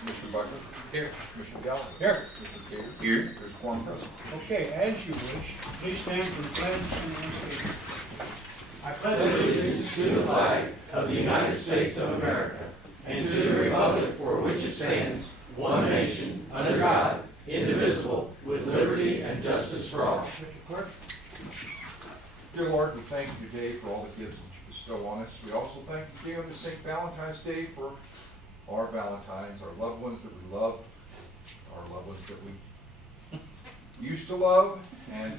Commissioner Buckler? Here. Commissioner Gallagher? Here. Commissioner Gator? Here. There's quorum present. Okay, as you wish, please stand for the pledge and the statement. I pledge Allegiance to the flag of the United States of America and to the republic for which it stands, one nation, under God, indivisible, with liberty and justice for all. Mr. Clerk. Dear Lord, we thank you today for all the gifts that you bestow on us. We also thank you today on this St. Valentine's Day for our Valentines, our loved ones that we love, our loved ones that we used to love, and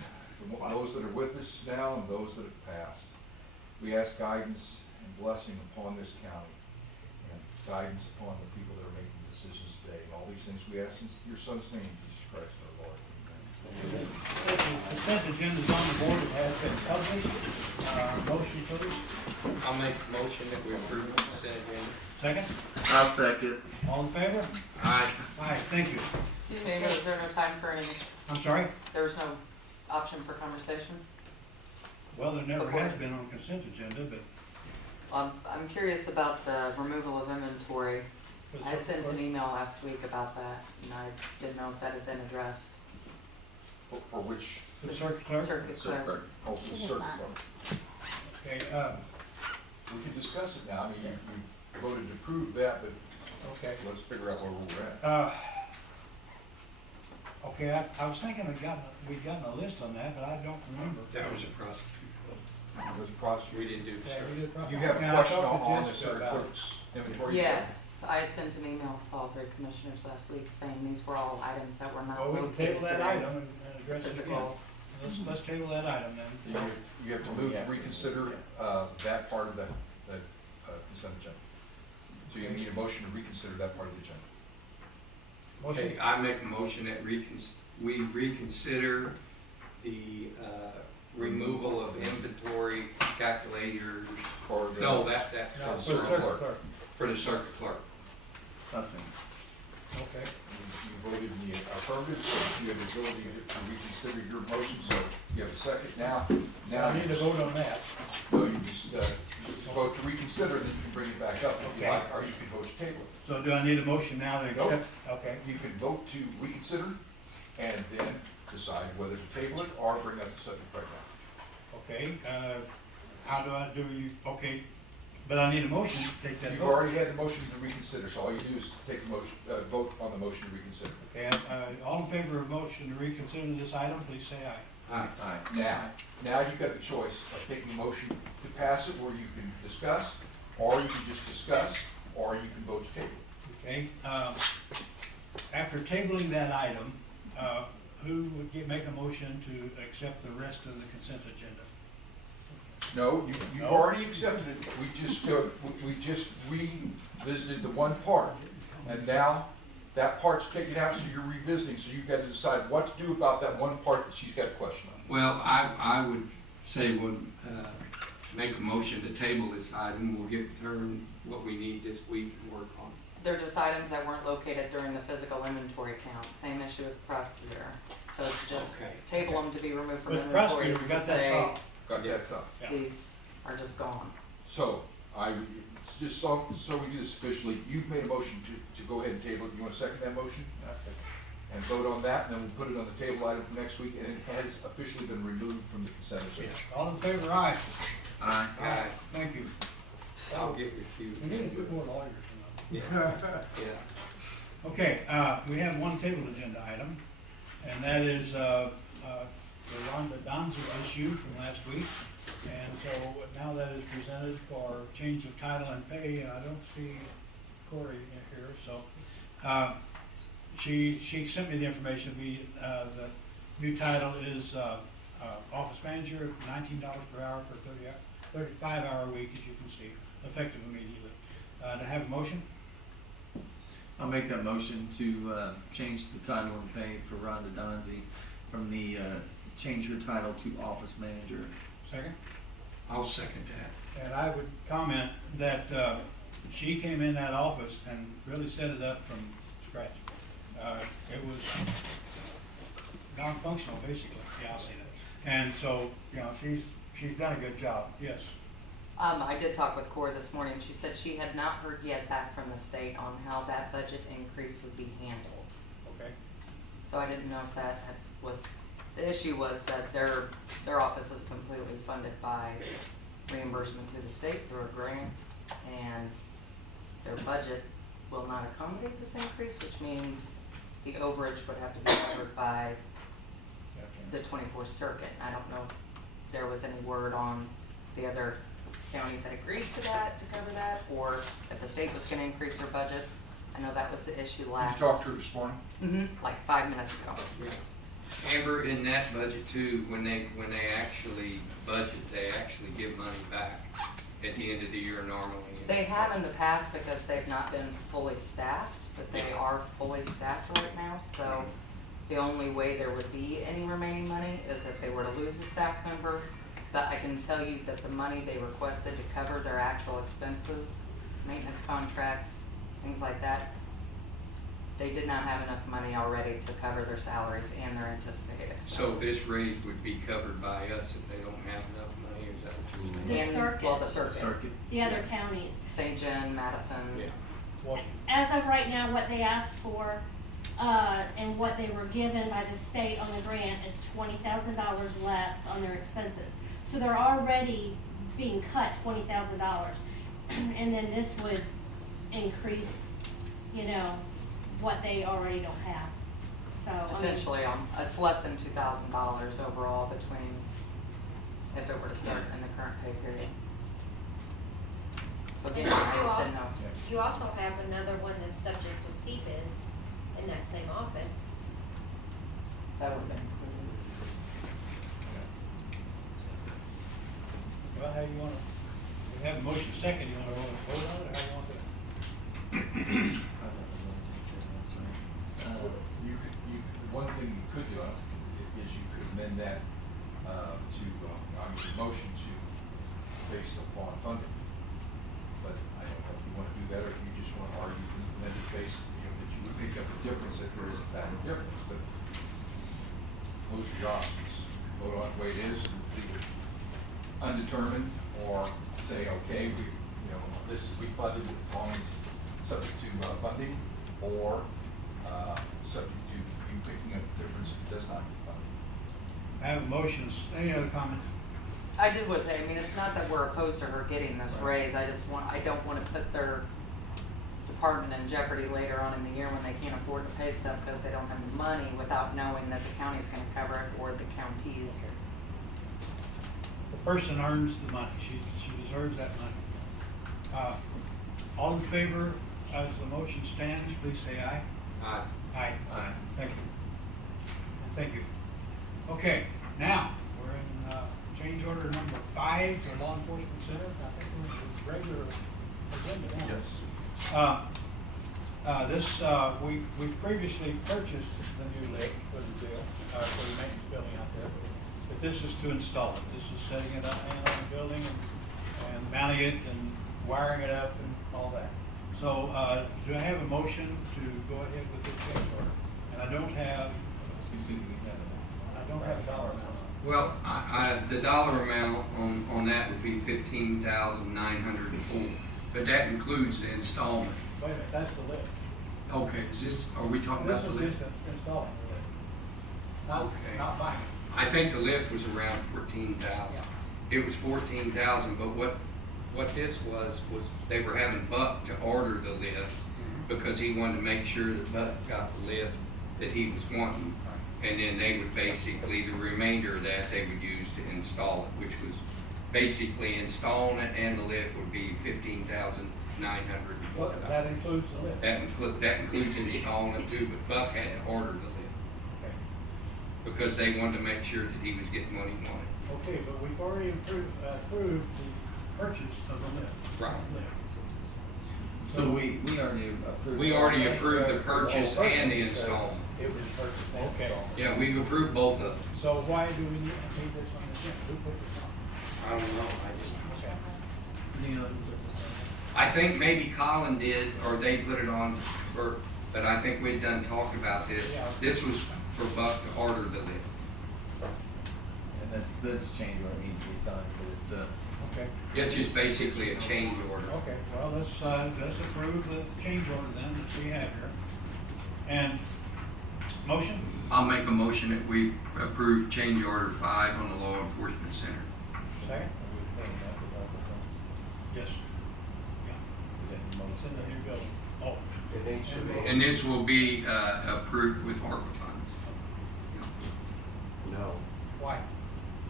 those that are with us now and those that have passed. We ask guidance and blessing upon this county and guidance upon the people that are making decisions today. And all these things we ask in your Son's name, Jesus Christ our Lord. Amen. The consent agenda is on the board. It has been published. Motion, please. I'll make a motion that we approve the consent agenda. Second. I'll second. All in favor? Aye. Aye, thank you. Excuse me, was there no time for any, I'm sorry? there was no option for conversation? Well, there never Okay. has been on consent agenda, but. I'm curious about the removal of inventory. for the I had sent clerk. an email last week about that, and I didn't know if that had been addressed. For which, For the circuit clerk? Circuit clerk. oh, for the circuit clerk. Okay, We can discuss it now. I mean, you voted to approve that, but okay. let's figure out where we're at. Okay, I was thinking we'd gotten a list on that, but I don't remember. That was a prosecutor. There's a prosecutor. We didn't do the Yeah, circuit. we did probably. You have a Now, I question talked to on the Jessica circuit about it. clerk's inventory? Yes, I had sent an email to all three commissioners last week saying these were all items that were not Well, we can located. table that during item and address it again. physical. Let's table that item then. You have to move to reconsider that part of the consent agenda. So you need a motion to reconsider that part of the agenda. Motion, Okay, I make a motion that we reconsider the removal of inventory calculators. For the, No, that, no, the for the circuit circuit clerk. clerk. for the circuit clerk. I'll second. Okay. You voted in the affirmative, so you have the ability to reconsider your motion, so you have a second now. Now I need to vote on that. No, you just vote to reconsider, and then you can bring it back up if you Okay. like, or you can vote to table it. So do I need a motion now to Nope. accept? Okay. You can vote to reconsider and then decide whether to table it or bring up the subject right now. Okay, how do I do you, okay, but I need a motion to take that You've vote. already had the motion to reconsider, so all you do is take the motion, vote on the motion to reconsider. Okay, all in favor of motion to reconsider this item, please say aye. Aye. Aye. Now you've got the choice of taking a motion to pass it where you can discuss, or you can just discuss, or you can vote to table it. Okay, after tabling that item, who would make a motion to accept the rest of the consent agenda? No, you've No. already accepted it, we just revisited the one part, and now that part's taken out, so you're revisiting, so you've got to decide what to do about that one part that she's got a question on. Well, I would say make a motion to table this item. We'll get what we need this week and work on it. They're just items that weren't located during the physical inventory count, same issue with the prosecutor. So it's just Okay. table them to be removed from With the inventory, prosecutor, we to got that say, solved. Got that stuff. Yeah. these are just gone. So, just so we do this officially, you've made a motion to go ahead and table it. You want to second that motion? And vote on that, and then we'll put it on the table item for next week, and it has officially been removed from the consent agenda. All in favor, aye. Aye. Aye. Thank you. I'll get with you. We need a few more lawyers. Yeah, yeah. Okay, we have one table agenda item, and that is, the Rhonda Donzo issue from last week. And so now that is presented for change of title and pay, and I don't see Corey in here, so, she sent me the information. The new title is, office manager, $19 per hour for 35-hour week, as you can see, effective immediately. To have a motion? I'll make that motion to change the title and pay for Rhonda Donzie from the change her title to office manager. Second? I'll second that. And I would comment that she came in that office and really set it up from scratch. It was non-functional, basically. Yeah, I'll say that. And so, she's done a good job. Yes. I did talk with Cora this morning. She said she had not heard yet back from the state on how that budget increase would be handled. Okay. So I didn't know if that was, the issue was that their office is completely funded by reimbursement through the state through a grant, and their budget will not accommodate this increase, which means the overage would have to be covered by the 24th Circuit. I don't know if there was any word on the other counties had agreed to that, to cover that, or if the state was gonna increase their budget. I know that was the issue last. You talked to her this morning? Like 5 minutes ago. Yeah. Amber, in that budget too, when they actually budget, they actually give money back at the end of the year normally. They have in the past because they've not been fully staffed, but they are fully staffed right now, so the only way there would be any remaining money is if they were to lose a staff member. But I can tell you that the money they requested to cover their actual expenses, maintenance contracts, things like that, they did not have enough money already to cover their salaries and their anticipated expenses. So this raise would be covered by us if they don't have enough money, or is that what you're saying? The circuit. Well, the circuit. The other counties. St. John, Madison. Yeah. Washington. As of right now, what they asked for, and what they were given by the state on the grant is $20,000 less on their expenses. So they're already being cut $20,000. And then this would increase, you know, what they already don't have. So, I mean, Potentially, it's less than $2,000 overall between, if it were to start in the current pay period. So again, And I you just al- didn't know. You also have another one that's subject to CBIZ in that same office. That would have been. Well, how you wanna, we have a motion second, you wanna vote on it, or how you want to? One thing you could do is you could amend that the motion to based upon funding. But I don't know if you wanna do that, or if you just wanna argue amend it based, that you would make up the difference if there isn't that difference, but close your options, vote on the way it is, and leave it undetermined, or say, okay, we funded as long as subject to funding, or subject to you picking up the difference if it does not get funded. I have motions, any other comments? I did want to say, I mean, it's not that we're opposed to her getting this raise, I don't want to put their department in jeopardy later on in the year when they can't afford to pay stuff because they don't have the money without knowing that the county's gonna cover it or the counties. The person earns the money, she deserves that money. All in favor, as the motion stands, please say aye. Aye. Aye. Aye. Thank you. And thank you. Okay, now, we're in, change order number 5 for Law Enforcement Center. I think we're in the regular agenda now. We previously purchased the new lift for the jail, for the maintenance building out there. But this is to install it. This is setting it up, hanging on the building and mounting it and wiring it up and all that. So, do I have a motion to go ahead with this change order? And I don't have dollar amount. Well, the dollar amount on that would be $15,904, but that includes the installment. Wait a minute, that's the lift. Okay, are we talking about the This lift? is just installing the lift. Okay. Not buying it. I think the lift was around 14,000. It was 14,000, but what this was they were having Buck to order the lift because he wanted to make sure that Buck got the lift that he was wanting. And then they would basically, the remainder of that they would use to install it, which was basically installing it, and the lift would be $15,900. Well, that includes the lift. That includes installing it too, but Buck had to order the lift Okay. because they wanted to make sure that he was getting what he wanted. Okay, but we've already approved the purchase of the lift. Right. So we already approved. We already approved the purchase and the installment. It was purchased and Okay. installed. Yeah, we've approved both of them. So why do we need this on the agenda? Who put this on? I don't know, Okay. Neil, I think maybe Colin did, or they put it on but I think we'd done talked about this. Yeah. This was for Buck to order the lift. and this change order needs to be signed, but it's Okay. It's just basically a change order. Okay, well, let's approve the change order then that we have here. And motion? I'll make a motion that we approve change order 5 on the law enforcement center. Second? Are we paying that with ARPA funds? Yes. Yeah, Is that it's in the new building. Oh, It needs to be. And this will be approved with ARPA funds. No. why?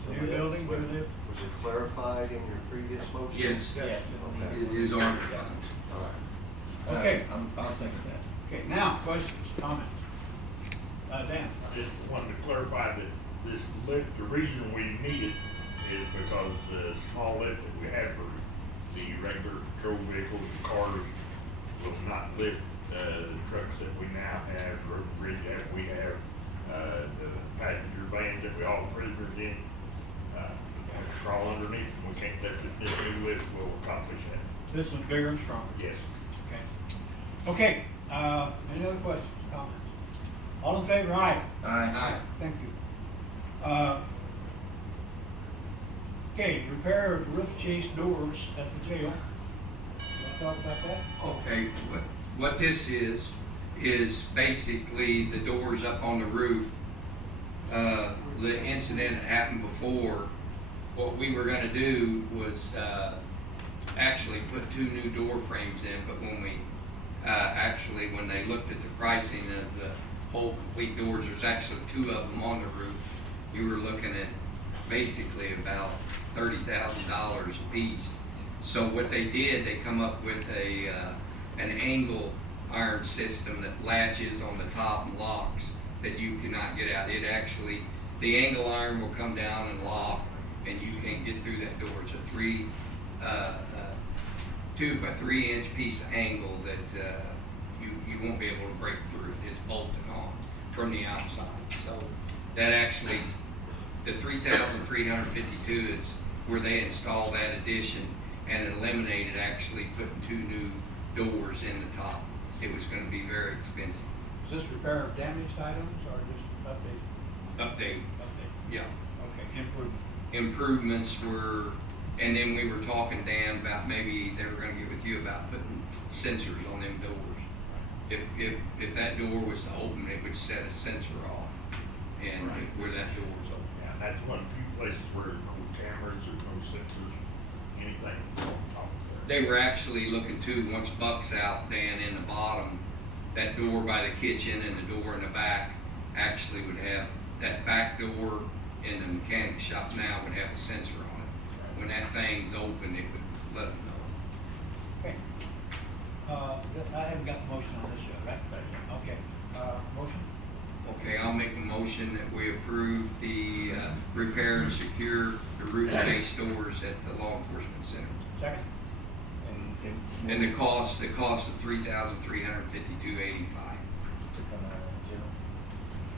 So New that building, was- new lift? Was it clarified in your previous motion? Yes, Yes. Okay. it is ARPA funds. All right. Okay. I'll second that. Okay, now, questions, comments? Dan? I just wanted to clarify that this lift, the reason we need it is because the small lift that we have for the regular patrol vehicles and cars will not lift, the trucks that we now have, or bridge that we have, the passenger vans that we haul prisoners in, have to crawl underneath, and we can't lift it. This new lift will accomplish that. This one's bigger and stronger. Yes. Okay. Okay, any other questions, comments? All in favor, aye? Aye. Thank you. Okay, repair of roof chase doors at the jail. You wanna talk about that? Okay, what this is basically the doors up on the roof. The incident that happened before, what we were gonna do was, actually put 2 new door frames in, but when we, when they looked at the pricing of the whole complete doors, there's actually 2 of them on the roof. You were looking at basically about $30,000 a piece. So what they did, they come up with an angle iron system that latches on the top and locks that you cannot get out. It actually, the angle iron will come down and lock, and you can't get through that door. It's a 2 by 3 inch piece of angle that you won't be able to break through. It's bolted on from the outside. So that actually, the 3,352 is where they installed that addition and eliminated actually putting 2 new doors in the top. It was going to be very expensive. Is this repair of damaged items or just update? Update, Update. yeah. Okay, improvement. Improvements were, and then we were talking, Dan, about maybe they were gonna get with you about putting sensors on them doors. If that door was to open, it would set a sensor off, and Right. where that door was open. Yeah, that's one of the few places where there's no cameras, there's no sensors, anything. They were actually looking to, once Buck's out, Dan, in the bottom, that door by the kitchen and the door in the back actually would have, that back door in the mechanic shop now would have a sensor on it. When that thing's open, it would let them know. Okay. I haven't got the motion on this yet, right? Okay, motion? Okay, I'll make a motion that we approve the repair and secure the roof case doors at the law enforcement center. Second? And the cost of $3,352.85.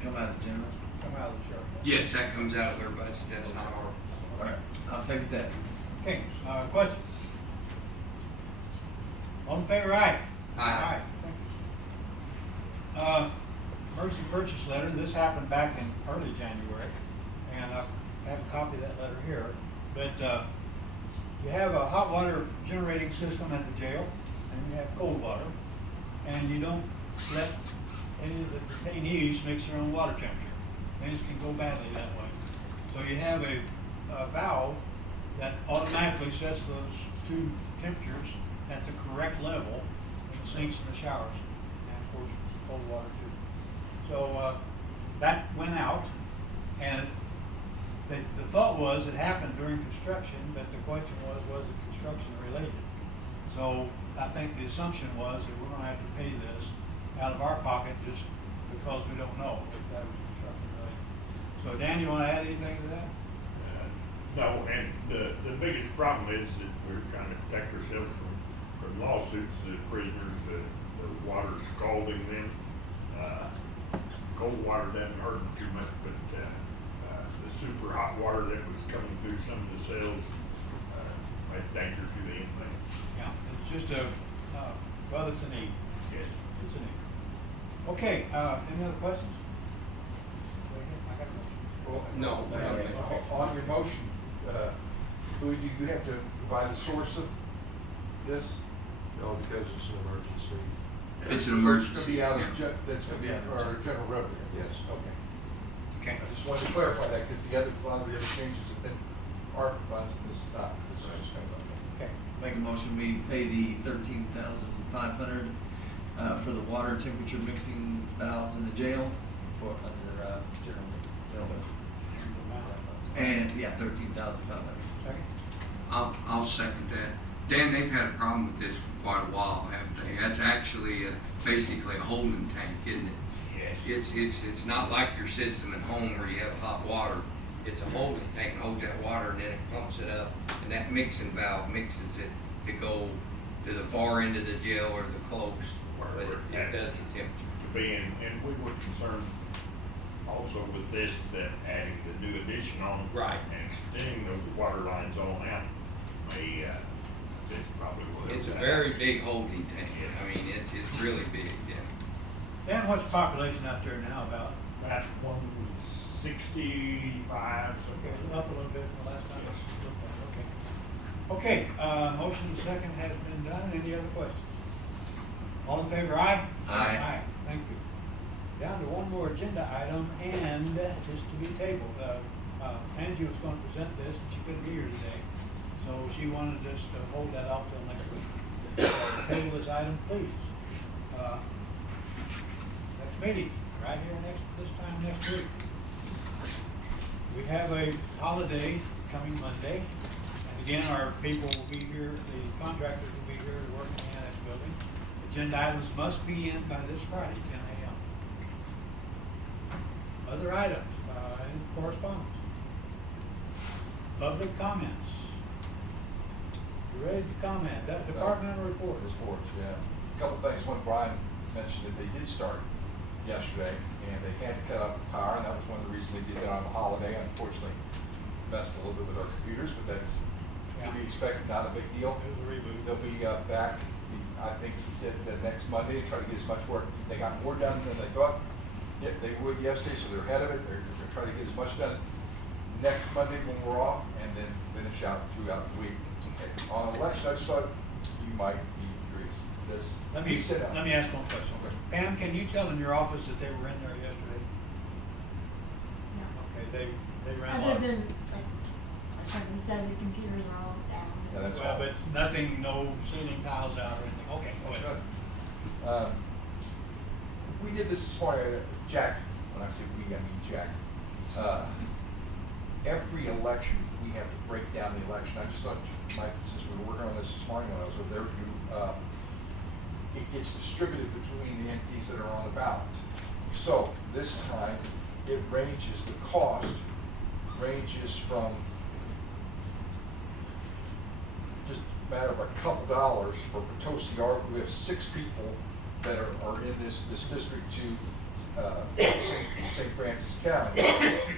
Come out of general. Come out of the sheriff. Yes, that comes out of their budget, that's not our. All right, I'll second that. Okay, question? All in favor, aye? Aye. Thank you. Emergency purchase letter, this happened back in early January, and I have a copy of that letter here. But, you have a hot water generating system at the jail, and you have cold water, and you don't let any of the detainees mix their own water temperature. Things can go badly that way. So you have a valve that automatically sets those 2 temperatures at the correct level in the sinks and the showers, and of course, cold water too. So, that went out, and the thought was it happened during construction, but the question was it construction related? So I think the assumption was that we're gonna have to pay this out of our pocket just because we don't know if that was construction related. So Dan, you wanna add anything to that? No, and the biggest problem is that we're trying to protect ourselves from lawsuits, the prisoners, the water scalding them. Cold water doesn't hurt them too much, but the super hot water that was coming through some of the cells, might danger to the inmate. Yeah, it's just well, it's a need. Yes. It's a need. Okay, any other questions? I got a motion. Well, no, on your motion, do you have to provide the source of this? No, because it's an emergency. It's It's an gonna emergency. be out of, yeah. that's gonna be our general revenue, yes, okay. Okay. I just wanted to clarify that, because the other, one of the other changes have been ARPA funds, and this is not, this is just kind of, Okay. Make a motion, we pay the $13,500 for the water temperature mixing valves in the jail for under general. And yeah, 13,500. Second? I'll second that. Dan, they've had a problem with this for quite a while, haven't they? That's actually basically a holding tank, isn't it? Yes. It's not like your system at home where you have hot water. It's a holding tank, holds that water, and then it pumps it up, and that mixing valve mixes it to go to the far end of the jail or the close, but it does the temperature. And we were concerned also with this, that adding the new addition on. Right. And extending those water lines on out may, this probably will. It's a very big holding tank. I mean, it's really big, yeah. Dan, what's the population out there now about? About 165, Okay, something. up a little bit from the last time I looked at it, okay. Okay, motion and second has been done. Any other questions? All in favor, aye? Aye. Aye, thank you. Down to one more agenda item, and it's to be tabled. Angie was gonna present this, and she couldn't be here today, so she wanted us to hold that off till next week. Table this item, please. Next meeting, right here this time next week. We have a holiday coming Monday, and again, our people will be here, the contractors will be here working in the annex building. Agenda items must be in by this Friday, 10 a.m. Other items, any correspondence? Public comments? You ready to comment? Departmental reports? reports, yeah. A couple of things. One, Brian mentioned that they did start yesterday, and they had to cut out the power, and that was one of the reasons they did that on the holiday. Unfortunately, messed a little bit with our computers, but that's to be expected, not a big deal. It was a reboot. They'll be back, I think he said, next Monday, and try to get as much work. They got more done than they thought they would yesterday, so they're ahead of it. They're trying to get as much done next Monday when we're off, and then finish out throughout the week. Okay. On election, I just thought you might be curious. Let me ask one question. Okay. Pam, can you tell in your office that they were in there yesterday? No. Okay, they ran. Other than, like Kevin said, the computers are all down. Yeah, that's Well, all. but nothing, no ceiling tiles out or anything. Okay, go ahead. Good. We did this morning, Jack, when I say we, I mean Jack. Every election, we have to break down the election. I just thought, Mike, since we were working on this morning when I was over there, it gets distributed between the entities that are on the ballot. So this time, it ranges, the cost ranges from just a matter of a couple dollars for Potosi. We have 6 people that are in this district to St. Francis County.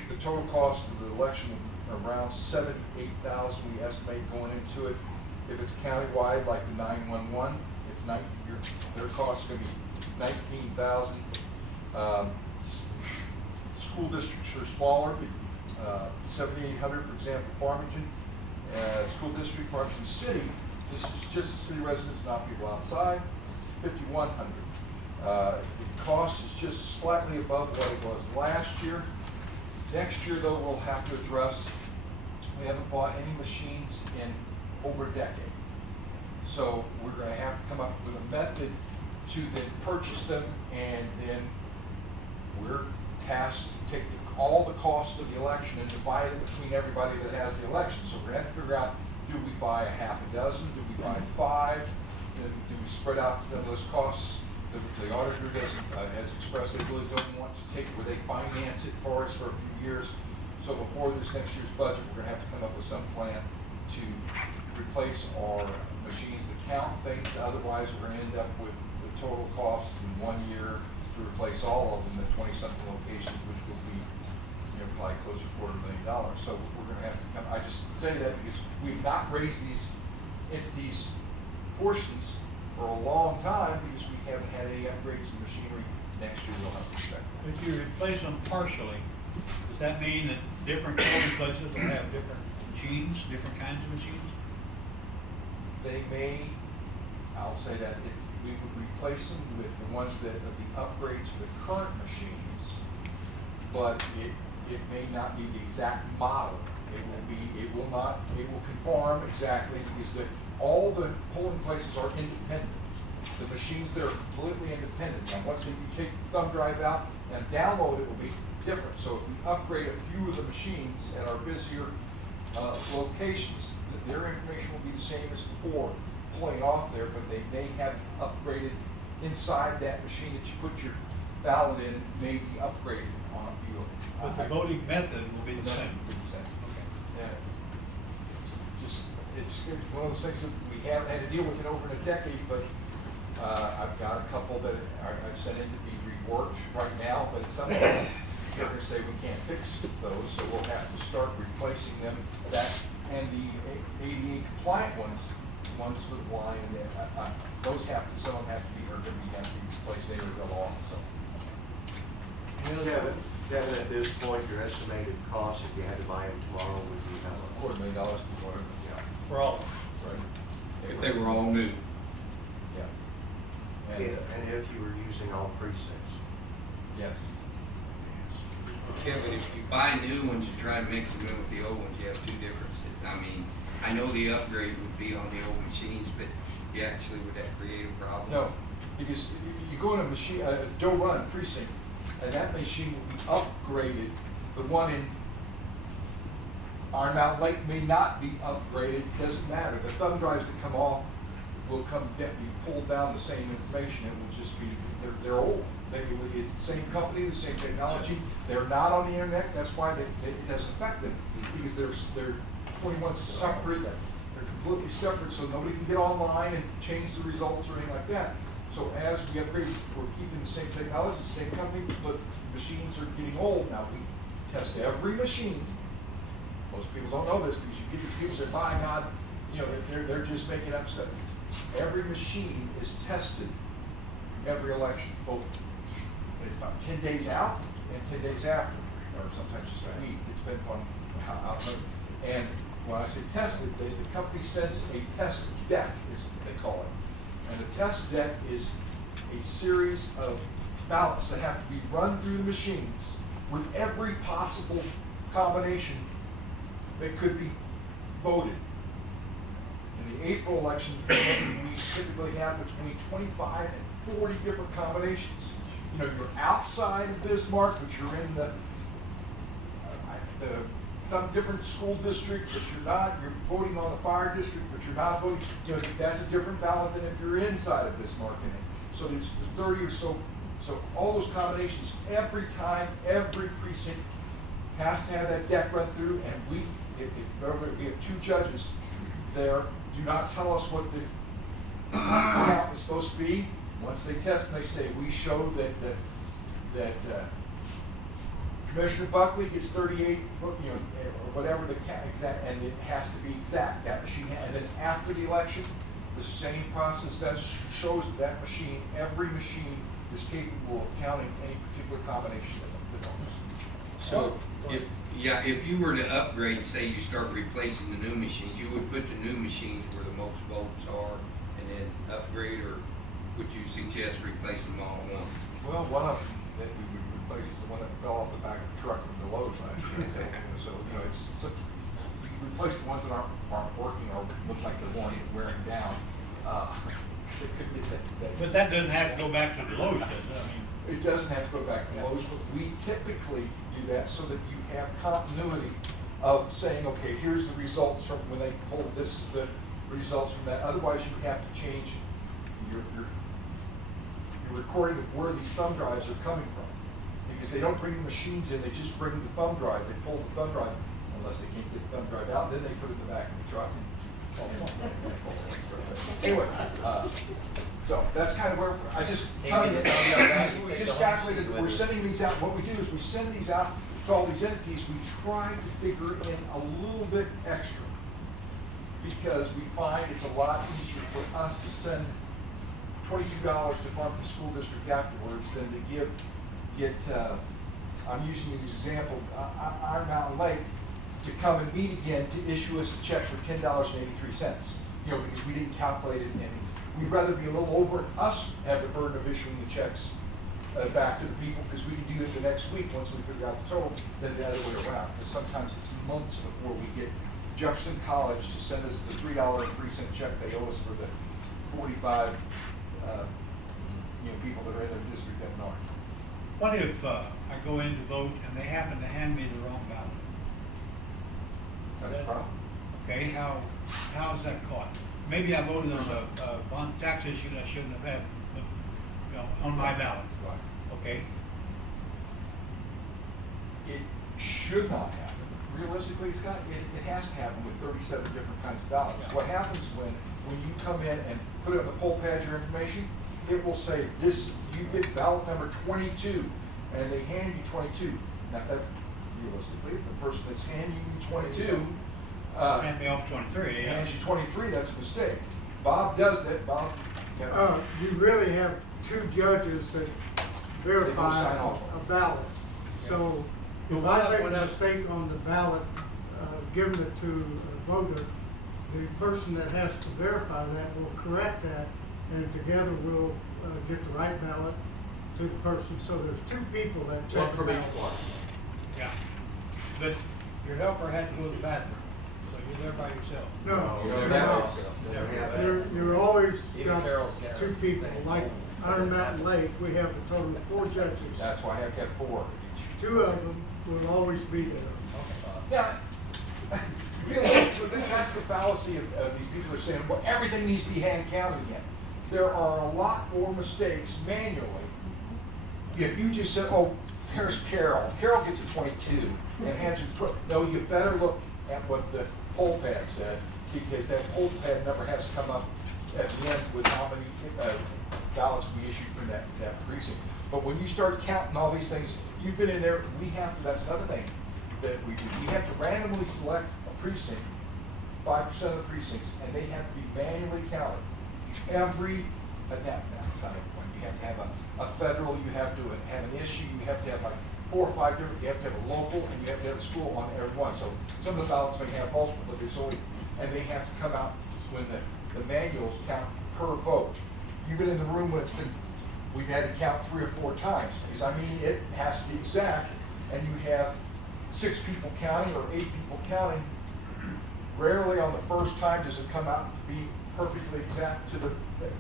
The total cost of the election around $78,000 we estimate going into it. If it's countywide, like the 911, it's their cost is going to be $19,000. School districts are smaller, 7,800, for example, Farmington. School district, Farmington City, this is just the city residents, not people outside, 5,100. The cost is just slightly above what it was last year. Next year, though, we'll have to address, we haven't bought any machines in over a decade. So we're going to have to come up with a method to then purchase them, and then we're tasked to take all the cost of the election and divide it between everybody that has the election. So we're going to have to figure out, do we buy a half a dozen? Do we buy 5? Do we spread out some of those costs? The auditor has expressed they really don't want to take where they finance it for us for a few years. So before this next year's budget, we're going to have to come up with some plan to replace our machines that count things. Otherwise, we're going to end up with the total cost in 1 year to replace all of them at 20-something locations, which will be probably closer to $250,000. So we're going to have to come. I just tell you that because we've not raised these entities' portions for a long time because we haven't had any upgrades in machinery. Next year we'll have to expect. If you replace them partially, the Does that mean that different polling places will have different machines, different kinds of machines? They may, I'll say that we would replace them with the ones that are the upgrades for the current machines, but it may not be the exact model. It will conform exactly, because all the polling places are independent. The machines that are completely independent. Now, once you take the thumb drive out and download, it will be different. So if we upgrade a few of the machines at our busier locations, their information will be the same as before, pulling off there, but they may have upgraded inside that machine that you put your ballot in, may be upgraded on a few of them. But the voting method will be the same. Will be the same. Okay. Yeah. It's one of those things that we haven't had to deal with in over a decade, but I've got a couple that I've sent in to be reworked right now, but at some point, they're going to say we can't fix those, so we'll have to start replacing them. And the ADA compliant ones for the blind, those some of them have to be replaced later go off, so. Kevin, at this point, your estimated cost, if you had to buy them tomorrow, would be how much? $250,000 for whatever, yeah. For all of them. Right. If they were all new. Yeah. And if you were using all precincts? Yes. Yeah, but if you buy new ones, you try to mix them in with the old ones, you have two differences. I mean, I know the upgrade would be on the old machines, but you actually would that create a problem? No, because you go in a machine, a Doe Run precinct, and that machine will be upgraded. The one in Iron Mountain Lake may not be upgraded, doesn't matter. The thumb drives that come off will be pulled down the same information. It will just be, they're old. It's the same company, the same technology. They're not on the internet. That's why it doesn't affect them, because they're 21 separate. They're completely separate, so nobody can get online and change the results or anything like that. So as we upgrade, we're keeping the same technology, the same company, but machines are getting old now. We test every machine. Most people don't know this, because you get these people say, "My God, they're just making up stuff." Every machine is tested every election. Both it's about 10 days out and 10 days after, or sometimes just a week. It depends on how. And when I say tested, the company sends a test deck, is what they call it. And the test deck is a series of ballots that have to be run through the machines with every possible combination that could be voted. In the April elections, we typically have between 25 and 40 different combinations. You're outside of Bismarck, but you're in some different school district, but you're not. You're voting on the fire district, but you're not voting. That's a different ballot than if you're inside of Bismarck. So there's 30 or so. So all those combinations, every time, every precinct has to have that deck run through. And we have two judges there. Do not tell us what the count is supposed to be. Once they test and they say, we show that Commissioner Buckley gets 38, or whatever the exact, and it has to be exact, that machine. And then after the election, the same process shows that machine, every machine is capable of counting any particular combination of the votes. So, if you were to upgrade, say you start replacing the new machines, you would put the new machines where the most votes are, and then upgrade, or would you suggest replacing them all at once? Well, one of them that we would replace is the one that fell off the back of the truck from the Lowe's last year. We replace the ones that aren't working or look like they're wearing down. But that doesn't have to go back to the Lowe's, does it? It doesn't have to go back to Lowe's, but we typically do that so that you have continuity of saying, okay, here's the results from when they pull, this is the results from that. Otherwise, you have to change your recording of where these thumb drives are coming from. Because they don't bring the machines in, they just bring the thumb drive. They pull the thumb drive, unless they can't get the thumb drive out, then they put it in the back of the truck. Anyway, so that's kind of where I just tell you, we just calculated that we're sending these out. What we do is we send these out to all these entities. We try to figure in a little bit extra because we find it's a lot easier for us to send $22 to Farmington School District afterwards than to get I'm using an example, Iron Mountain Lake, to come and meet again to issue us a check for $10.83. You know, because we didn't calculate it, and we'd rather be a little over it, us have the burden of issuing the checks back to the people, because we can do it the next week once we figure out the total, than the other way around. Because sometimes it's months before we get Jefferson College to send us the $3.03 check they owe us for the 45 people that are in their district up north. What if I go in to vote and they happen to hand me the wrong ballot? That's a problem. Okay, how is that caught? Maybe I voted on a bond tax issue that I shouldn't have had, on my ballot. Right. Okay, It should not happen. Realistically, it has to happen with 37 different kinds of ballots. What happens when you come in and put it on the poll pad your information, it will say this, you get ballot number 22, and they hand you 22. Now that, realistically, if the person that's handing you 22, hand me off 23, yeah. hands you 23, that's a mistake. Bob does that, Bob. You really have two judges that verify sign off. a ballot. So But if what I make if- a mistake on the ballot, giving it to a voter, the person that has to verify that will correct that, and together we'll get the right ballot to the person. So there's two people that check One the from each ballot. one. Yeah. But your helper had to go to the bathroom, so you're there by yourself. No, You don't no. have You're always Even got Carol's got two the people. same Like thing. Iron Mountain Lake, we have a total of 4 judges. That's why I have to have 4 each. 2 of them will always be there. Yeah, realistically, that's the fallacy of these people that are saying, well, everything needs to be hand counted again. There are a lot more mistakes manually. If you just said, oh, here's Carol. Carol gets a 22 and hands you 20. No, you better look at what the poll pad said, because that poll pad number has to come up at the end with how many ballots we issued for that precinct. But when you start counting all these things, you've been in there, that's another thing that we do. We have to randomly select a precinct, 5% of the precincts, and they have to be manually counted. Every, that's not a point. You have to have a federal, you have to have an issue, you have to have like 4 or 5 different, you have to have a local, and you have to have a school on every one. So some of the ballots may have multiple, but there's only, and they have to come out when the manuals count per vote. You've been in the room when we've had to count 3 or 4 times, because I mean, it has to be exact, and you have 6 people counting or 8 people counting. Rarely on the first time does it come out to be perfectly exact to that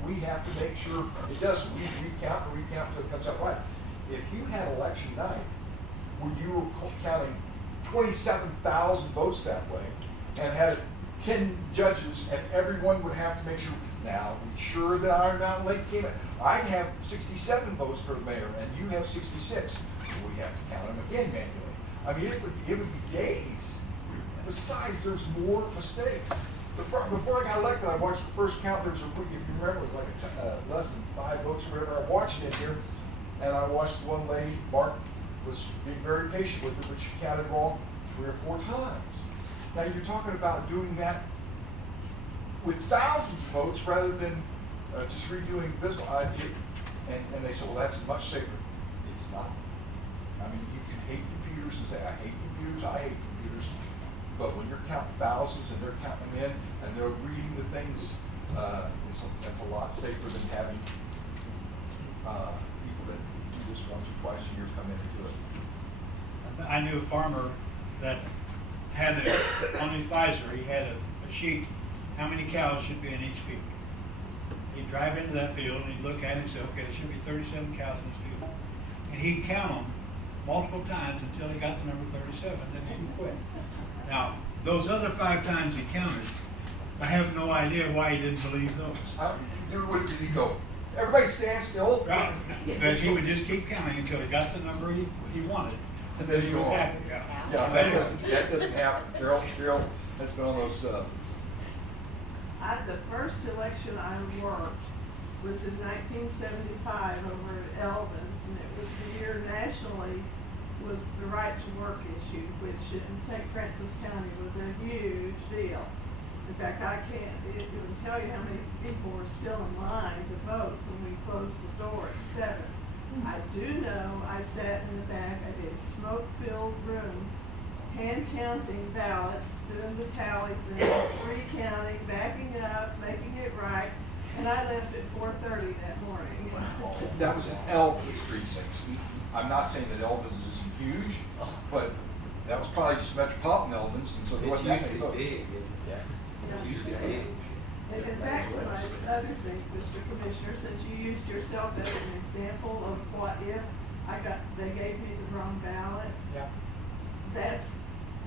we have to make sure it doesn't. We recount and recount until it comes out right. If you had election night where you were counting 27,000 votes that way and had 10 judges and everyone would have to make sure, now, we sure that Iron Mountain Lake came in. I'd have 67 votes for the mayor and you have 66. We have to count them again manually. I mean, it would be days. Besides, there's more mistakes. Before I got elected, I watched the first count. There was if you remember, it was like less than 5 votes or whatever. I watched it here, and I watched one lady, Mark, was being very patient with her, but she counted wrong 3 or 4 times. Now you're talking about doing that with thousands of votes rather than just redoing visible. And they said, well, that's much safer. It's not. I mean, you can hate computers and say, I hate computers, I hate computers. But when you're counting thousands and they're counting them in and they're reading the things, that's a lot safer than having people that do this once or twice a year come in and do it. I knew a farmer that had on his visor, he had a sheet, how many cows should be in each field. He'd drive into that field and he'd look at it and say, okay, there should be 37 cows in this field. And he'd count them multiple times until he got the number 37, then he'd quit. Now, those other 5 times he counted, I have no idea why he didn't believe those. Where did he go? Everybody stand still. Right. But he would just keep counting until he got the number he wanted, and then he was happy. Yeah, that doesn't happen. Carol, that's been on those. The first election I worked was in 1975 over at Elvin's, and it was the year nationally was the right to work issue, which in St. Francis County was a huge deal. In fact, it would tell you how many people were still in line to vote when we closed the door at 7. I do know I sat in the back of a smoke-filled room, hand counting ballots, doing the tally thing, recounting, backing up, making it right, and I left at 4:30 that morning. That was in Elvis precincts. I'm not saying that Elvis is huge, but that was probably just metropolitan Elvis, and so there wasn't that many votes. It's usually big. And back to my other thing, Mr. Commissioner, since you used yourself as an example of what if they gave me the wrong ballot, Yeah. that's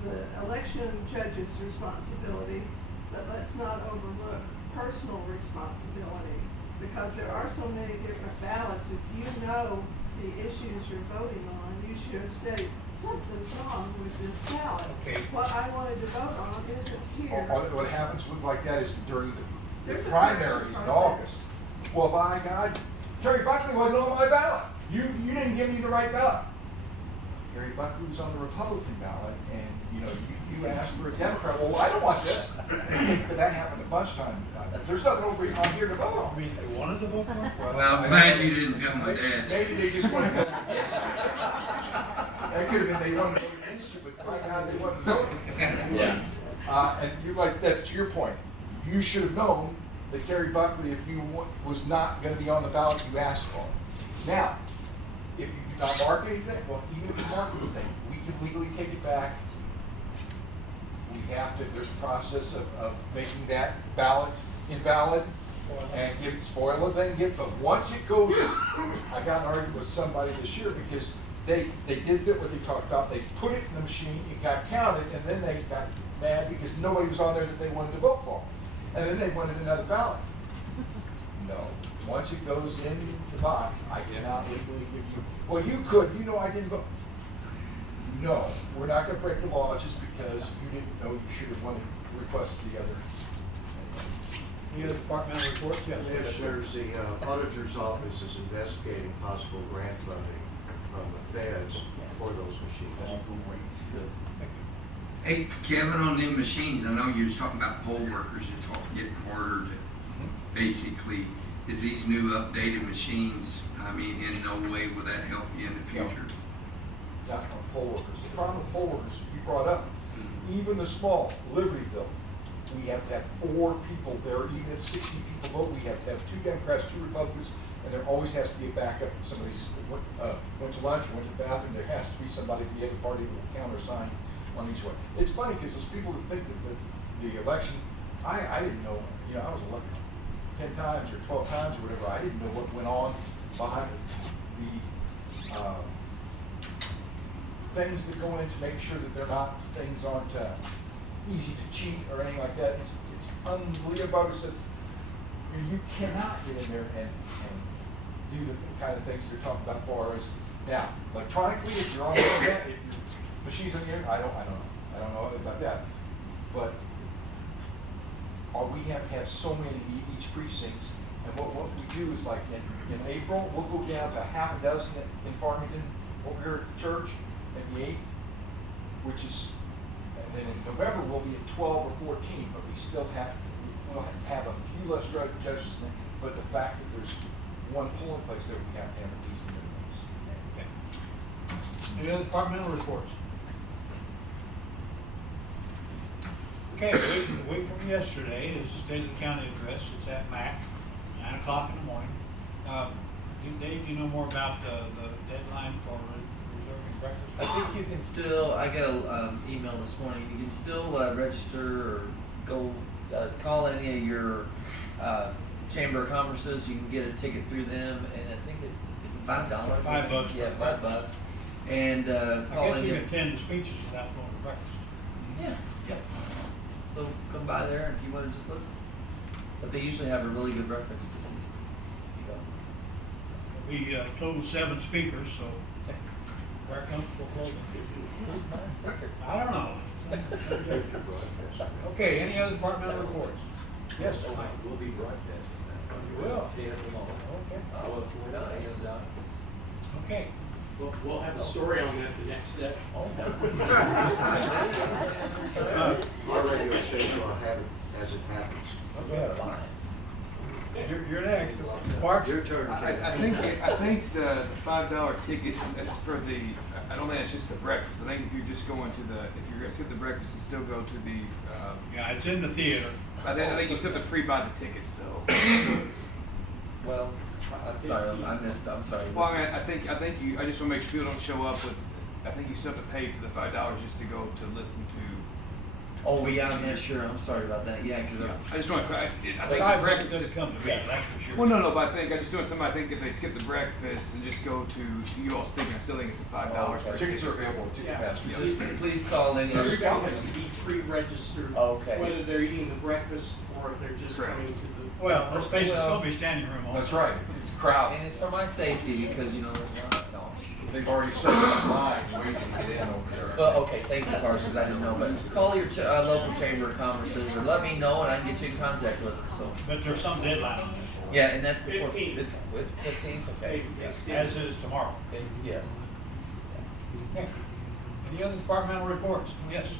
the election judge's responsibility, but let's not overlook personal responsibility, because there are so many different ballots. If you know the issues you're voting on, you should say, something's wrong with this ballot. Okay. What I wanted to vote on isn't here. What happens with like that is during the There's a primaries in process. August. Well, by God, Terry Buckley wasn't on my ballot. You didn't give me the right ballot. Terry Buckley was on the Republican ballot, and you asked for a Democrat. Well, I don't want this. But that happened a bunch of times. There's nothing over here on here to vote I on. mean, they wanted to vote for it? Well, I'm glad you didn't tell my dad. Maybe they just wanted to vote against you. That could have been they wanted to vote against you, but by God, they wasn't voting. Yeah. And that's to your point. You should have known that Terry Buckley, if you was not going to be on the ballot, you asked for it. Now, if you do not mark anything, well, even if you mark anything, we can legally take it back. We have to, there's a process of making that ballot invalid and spoil it, then but once it goes, I got an argument with somebody this year because they did what they talked about. They put it in the machine, it got counted, and then they got mad because nobody was on there that they wanted to vote for. And then they wanted another ballot. No. Once it goes in the box, I cannot legally give you, well, you could, I didn't vote. No, we're not gonna break the law just because you didn't know you should have wanted to request the other. Any other departmental reports? Yes. Commissioners, the auditor's office is investigating possible grant funding from the feds for those machines. Hey, Kevin, on them machines, I know you was talking about poll workers, it's all getting harder to, basically, is these new updated machines, I mean, in no way will that help you in the future? Not on poll workers. The problem with poll workers you brought up, even the small, Libertyville, we have to have 4 people there, even if 60 people vote, we have to have 2 Democrats, 2 Republicans, and there always has to be a backup. If somebody's went to lunch, went to the bathroom, there has to be somebody from the other party that will countersign on each one. It's funny because those people who think that the election, I didn't know, I was elected 10 times or 12 times or whatever. I didn't know what went on behind the things that go in to make sure that things aren't easy to cheat or anything like that. It's unbelievable. Says you cannot get in there and do the kind of things they're talking about for us. Now, electronically, if you're on the internet, if your machine's on the internet, I don't know about that. But we have to have so many in each precincts, and what we do is like in April, we'll go down to half a dozen in Farmington over here at the church, and the 8th, which is, and then in November we'll be at 12 or 14, but we'll have a few less judges, but the fact that there's one polling place there, we have to have at least the minimums. Okay. Any other departmental reports? Okay, the week from yesterday is the State of the County address. It's at MAC, 9 o'clock in the morning. Dave, do you know more about the deadline for reserving breakfast? I think you can still, I got an email this morning, you can still register or go call any of your Chamber of Commerce's. You can get a ticket through them, and I think it's $5. $5. Yeah, $5. And call I guess any you of- can attend the speeches without going to breakfast. Yeah. So come by there if you want to just listen. But they usually have a really good breakfast. We total 7 speakers, so where comfortable clothing. Who's my speaker? I don't know. Okay, any other departmental reports? Yes, Mike. We'll be broadcasting that. You will? Yeah, tomorrow. Okay. Well, if we're not, it's done. Okay. We'll have a story on that the next day. Our radio station will have it as it happens. Okay. You're next. Mark? Your turn, Kevin. I think the $5 tickets, that's for the, I don't think it's just the breakfast. I think if you're just going to the, if you're gonna skip the breakfast and still go to the, Yeah, it's in the theater. I think you still have to pre-buy the tickets though. Well, I'm sorry, I'm sorry. Well, I mean, I think you, I just wanna make sure people don't show up with, I think you still have to pay for the $5 just to go to listen to. Oh, yeah, I'm not sure, I'm sorry about that, yeah, cause I just wanna, I think the $5 breakfast doesn't is. come to me, that's for sure. Well, no, but I just doing something, I think if they skip the breakfast and just go to you all thinking, I still think it's the $5 for Tickets are available at Ticketmaster. just please call any. Everybody has to be pre-registered, Okay. whether they're eating the breakfast or if they're just Correct. coming to the. Well, let's face it, it's Well- gonna be standing room only. That's right, it's crowded. And it's for my safety, because, you know, there's not, no. They've already started in line waiting to get in over there. Well, okay, thank you, Parsons, I didn't know, but call your local chamber of commerces, or let me know, and I can get you in contact with them, so. But there's some deadline on this, Yeah, and that's before, 15th. it's 15th, okay. as is tomorrow. Yes. Okay. Any other departmental reports? Yes.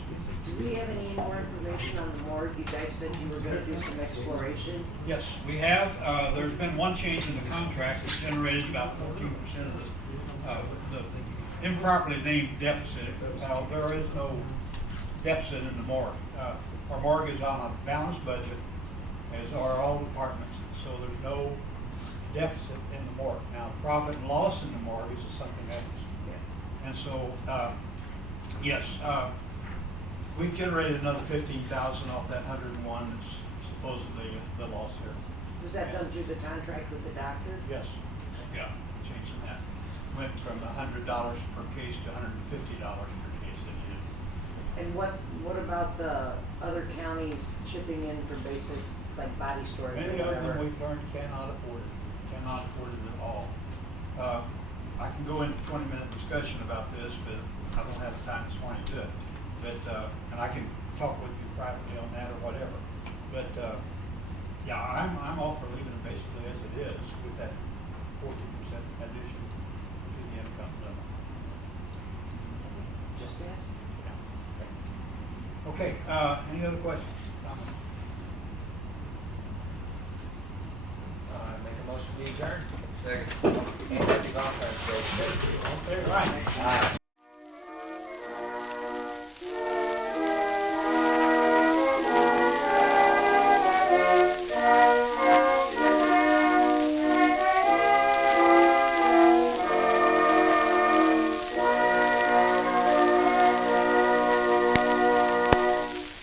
Do we have any more information on the morgue? You guys said you were gonna do some exploration. Yes, we have. There's been one change in the contract that generated about 14% of the improperly named deficit. Now, there is no deficit in the morgue. Our morgue is on a balanced budget, as are all departments, so there's no deficit in the morgue. Now, profit and loss in the morgue is something else. And so, yes, we've generated another 15,000 off that 101 that's supposedly the loss here. Was that done through the contract with the doctor? Yes, yeah, changing that. Went from $100 per case to $150 per case that it did. And what about the other counties chipping in for basic, like body storage or Many of them whatever? we've learned cannot afford it, cannot afford it at all. I can go into 20-minute discussion about this, but I don't have the time this morning to do it. But, and I can talk with you privately on that or whatever. But, yeah, I'm all for leaving it basically as it is with that 14% addition to the income limit. Just asking. Yeah, thanks. Okay, any other questions? Comments? Make a motion to adjourn. Second. And happy Valentine's Day. All in favor? Aye. Aye.